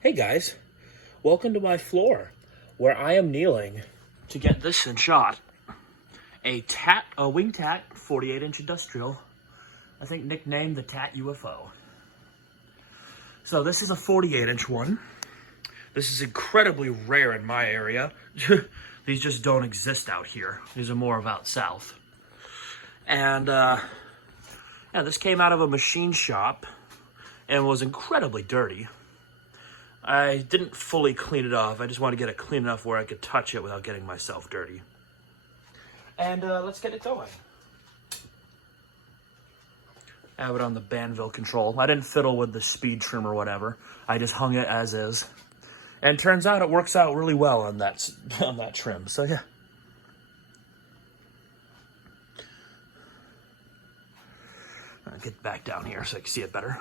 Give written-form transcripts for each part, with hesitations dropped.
Hey guys, welcome to my floor, where I am kneeling to get this in shot. A wing TAT 48-inch industrial, I think nicknamed the TAT UFO. So this is a 48-inch one. This is incredibly rare in my area. These just don't exist out here. These are more of out south. And yeah, this came out of a machine shop and was incredibly dirty. I didn't fully clean it off. I just wanted to get it clean enough where I could touch it without getting myself dirty. And let's get it going. I have it on the Banville control. I didn't fiddle with the speed trim or whatever. I just hung it as is. And turns out it works out really well on that trim. So yeah. I'll get back down here so I can see it better.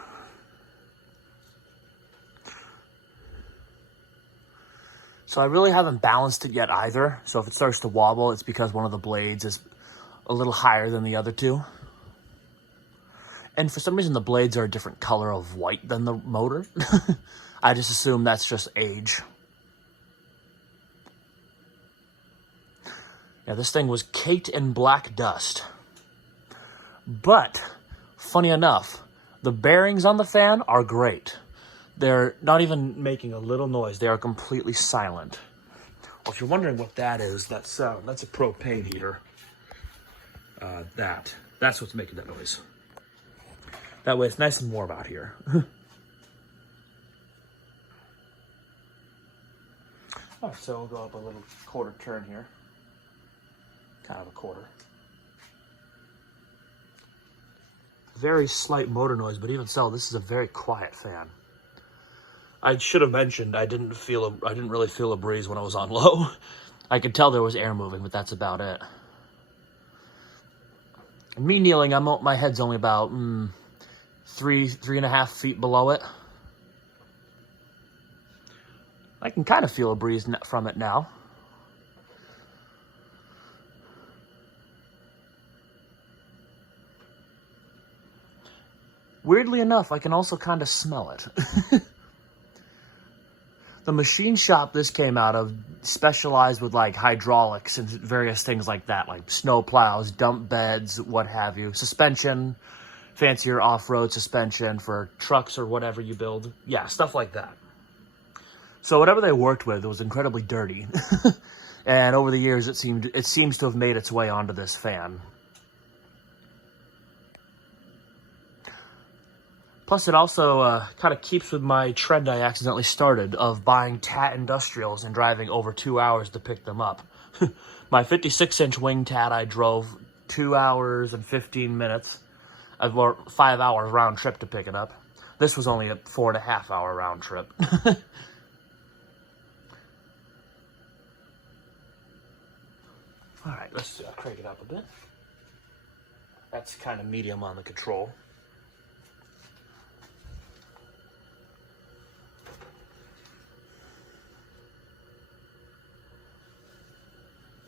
So I really haven't balanced it yet either. So if it starts to wobble, it's because one of the blades is a little higher than the other two. And for some reason, the blades are a different color of white than the motor. I just assume that's just age. Yeah, this thing was caked in black dust. But, funny enough, the bearings on the fan are great. They're not even making a little noise. They are completely silent. Well, if you're wondering what that is, that's a propane heater. That's what's making that noise. That way it's nice and warm out here. All right, so we'll go up a little quarter turn here. Kind of a quarter. Very slight motor noise, but even so, this is a very quiet fan. I should have mentioned I didn't really feel a breeze when I was on low. I could tell there was air moving, but that's about it. And me kneeling, my head's only about 3.5 feet below it. I can kind of feel a breeze from it now. Weirdly enough, I can also kind of smell it. The machine shop this came out of specialized with like hydraulics and various things like that, like snow plows, dump beds, what have you. Suspension, fancier off-road suspension for trucks or whatever you build. Yeah, stuff like that. So whatever they worked with, it was incredibly dirty. And over the years, it seems to have made its way onto this fan. Plus, it also kind of keeps with my trend I accidentally started of buying TAT industrials and driving over 2 hours to pick them up. My 56-inch wing TAT, I drove 2 hours and 15 minutes, or 5 hours round trip to pick it up. This was only a 4.5 hour round trip. All right, let's crank it up a bit. That's kind of medium on the control.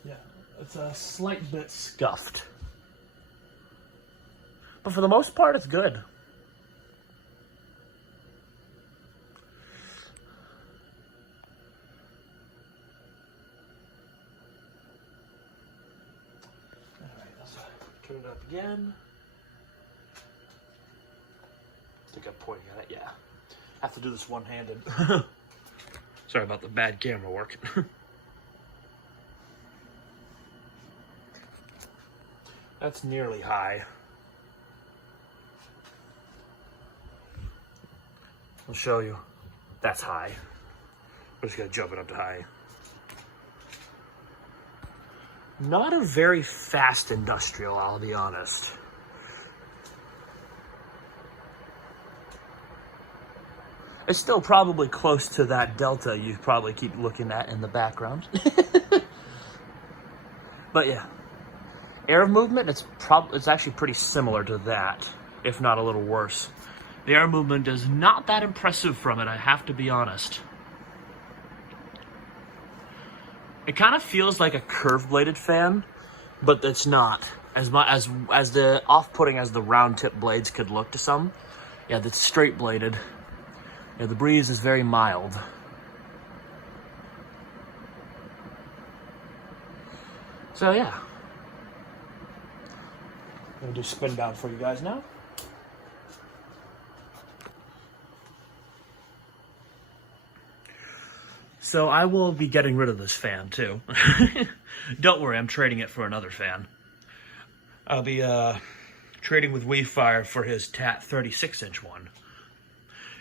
Yeah, it's a slight bit scuffed. But for the most part, it's good. Alright, let's turn it up again. I think I'm pointing at it, yeah. I have to do this one-handed. Sorry about the bad camera work. That's nearly high. I'll show you. That's high. We're just gonna jump it up to high. Not a very fast industrial, I'll be honest. It's still probably close to that Delta you probably keep looking at in the background. But yeah. Air movement, it's actually pretty similar to that, if not a little worse. The air movement is not that impressive from it, I have to be honest. It kind of feels like a curved-bladed fan, but it's not. As the off-putting as the round-tip blades could look to some, yeah, that's straight-bladed. Yeah, the breeze is very mild. So yeah. I'm gonna do spin down for you guys now. So I will be getting rid of this fan too. Don't worry, I'm trading it for another fan. I'll be trading with WeFire for his TAT 36-inch one.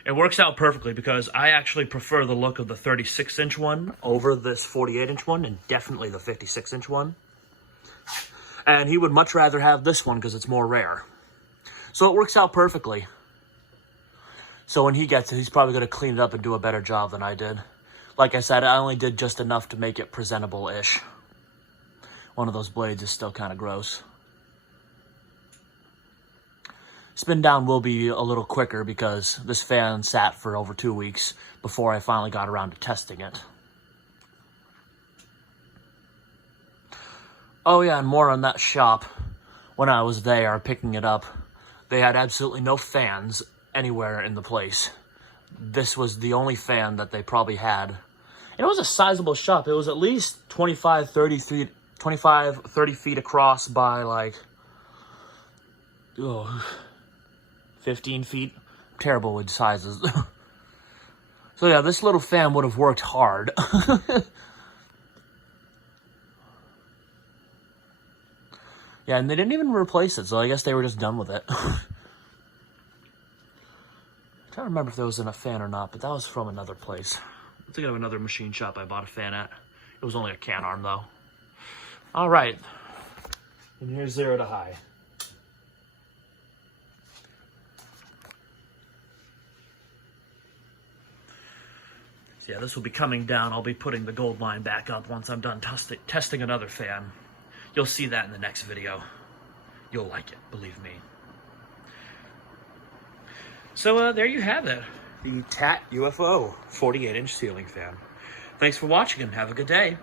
It works out perfectly because I actually prefer the look of the 36-inch one over this 48-inch one, and definitely the 56-inch one. And he would much rather have this one because it's more rare. So it works out perfectly. So when he gets it, he's probably going to clean it up and do a better job than I did. Like I said, I only did just enough to make it presentable-ish. One of those blades is still kind of gross. Spin down will be a little quicker because this fan sat for over 2 weeks before I finally got around to testing it. Oh yeah, and more on that shop. When I was there picking it up, they had absolutely no fans anywhere in the place. This was the only fan that they probably had. And it was a sizable shop. It was at least 30 feet across by like 15 feet. Terrible with sizes. So yeah, this little fan would have worked hard. Yeah, and they didn't even replace it, so I guess they were just done with it. I can't remember if there was a fan or not, but that was from another place. I'm thinking of another machine shop I bought a fan at. It was only a can arm, though. All right. And here's 0 to high. So yeah, this will be coming down. I'll be putting the gold line back up once I'm done testing another fan. You'll see that in the next video. You'll like it, believe me. So there you have it. The TAT UFO 48-inch ceiling fan. Thanks for watching and have a good day.